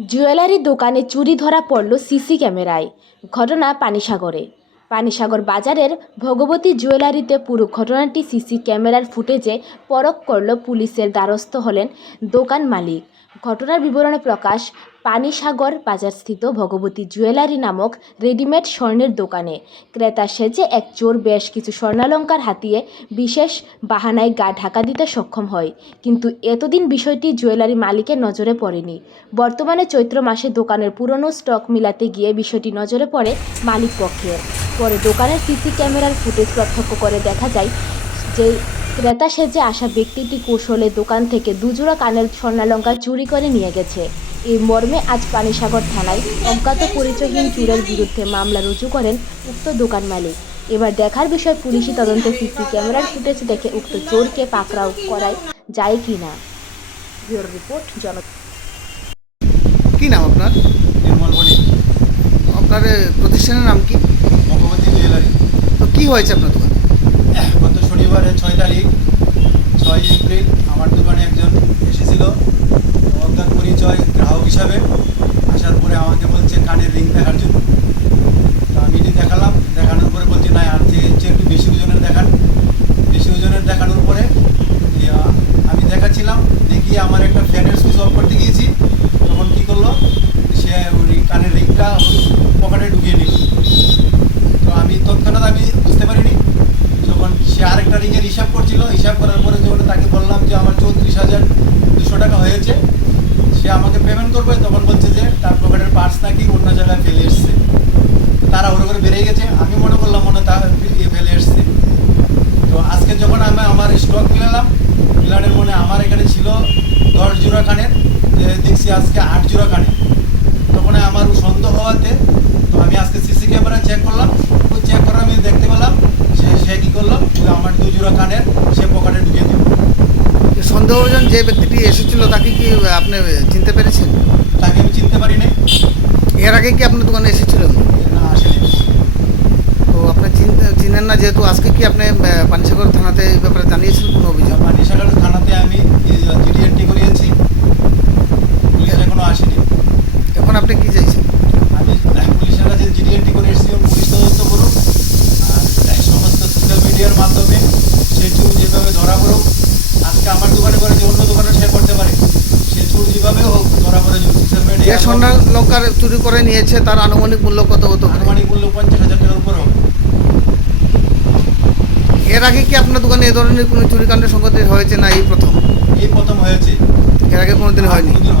Jewellery দোকানে চুরি ধরা পড়ল সিসি ক্যামেরায়। ঘটনা পানিসাগরে। পানিসাগর বাজারের ভগবতী জুয়েলারিতে পুরো ঘটনাটি সিসি ক্যামেরার ফুটেজে পরখ করল পুলিশের দ্বারস্থ হলেন দোকান মালিক। ঘটনার বিবরণে প্রকাশ পানিসাগর বাজারস্থিত ভগবতী জুয়েলারি নামক রেডিমেড স্বর্ণের দোকানে। ক্রেতা সেজে এক চোর বেশ কিছু স্বর্ণালঙ্কার হাতিয়ে বিশেষ বাহানায় গা ঢাকা দিতে সক্ষম হয়। কিন্তু এতদিন বিষয়টি জুয়েলারি মালিকের নজরে পড়েনি। বর্তমানে চৈত্র মাসে দোকানের পুরনো স্টক মিলাতে গিয়ে বিষয়টি নজরে পড়ে মালিক পক্ষের। পরে দোকানের সিসি ক্যামেরার ফুটেজ প্রত্যক্ষ করে দেখা যায় যে ক্রেতা সেজে আসা ব্যক্তিটি কৌশলে দোকান থেকে দুজোড়া কানের স্বর্ণালঙ্কার চুরি করে নিয়ে গেছে। এই মর্মে আজ পানিসাগর থানায় অজ্ঞাত পরিচয়হীন চুরের বিরুদ্ধে মামলা রুজু করেন উক্ত দোকান মালিক। এবার দেখার বিষয় পুলিশি তদন্তে সিসি ক্যামেরার ফুটেজ দেখে উক্ত চোরকে পাকড়াও করায় যায় কি না। ব্যুরো রিপোর্ট জন কি নাম আপনার? নির্মল বণিক। আপনার প্রতিষ্ঠানের নাম কি? ভগবতী জুয়েলারি। তো কি হয়েছে আপনার দোকানে? হিসাবে আসার পরে আমাকে বলছে, কানের রিং দেখার জন্য। তো আমি এটি দেখালাম, দেখানোর পরে বলছে, না আর হচ্ছে একটু বেশি ওজনের দেখান। বেশি ওজনের দেখানোর পরে আমি দেখাচ্ছিলাম, দেখি আমার একটা ফ্যানের সুইচ অফ করতে গিয়েছি। তখন কী করল, সে ওই কানের রিংটা পকেটে ঢুকিয়ে নিল। তো আমি তৎক্ষণাৎ আমি বুঝতে পারিনি, যখন সে আরেকটা রিংয়ের হিসাব করছিল, হিসাব করার পরে যখন তাকে বললাম যে, আমার চৌত্রিশ হাজার দুশো টাকা হয়েছে। আমাকে পেমেন্ট করবে, তখন বলছে যে তার পকেটের পার্স নাকি অন্য জায়গায় ফেলে এসছে। তারা ওর করে বেড়ে গেছে। আমি মনে করলাম মনে তা ফেলে এসছে। তো আজকে যখন আমি আমার স্টক মিলালাম মিলানের মনে আমার এখানে ছিল দশ জোড়া কানের দেখছি আজকে আট জোড়া কানের। তখন আমার সন্দেহ হওয়াতে, তো আমি আজকে সিসি ক্যামেরা চেক করলাম। তো চেক করে আমি দেখতে পেলাম সে সে কী করল আমার দু জোড়া কানের সে পকেটে ঢুকিয়ে দিল। যে যে ব্যক্তিটি এসেছিল তাকে কি আপনি চিনতে পেরেছেন? তাকে আমি চিনতে পারি নাই এর আগে কি আপনার দোকানে এসেছিল না আসেনি। তো আপনি চিনতে চিনেন না যেহেতু আজকে কি আপনি পানিসাগর থানাতে এই ব্যাপারে জানিয়েছিলেন কোনো অভিযোগ? পানিসাগর থানাতে আমি জিডি এন্ট্রি করিয়েছি পুলিশ এখনও আসেনি এখন আপনি কি চাইছেন আমি পুলিশের কাছে জিডি এন্ট্রি করে এসেছি এবং পুলিশ তদন্ত করুক আর এই সমস্ত সোশ্যাল মিডিয়ার মাধ্যমে সে চুর যেভাবে ধরা পড়ুক আজকে আমার দোকানে করে যে অন্য দোকানে সে করতে পারে সে চুর যেভাবে হোক ধরা পড়ে সোশ্যাল যে সোনার লঙ্কার চুরি করে নিয়েছে তার আনুমানিক মূল্য কত হতো আনুমানিক মূল্য পঞ্চাশ হাজার টাকার উপর হবে। এর আগে কি আপনার দোকানে এ ধরনের কোনো চুরিকাণ্ডের সংগতি হয়েছে না এই প্রথম? এই প্রথম হয়েছে। এর আগে কোনোদিন হয়নি। কোনোদিন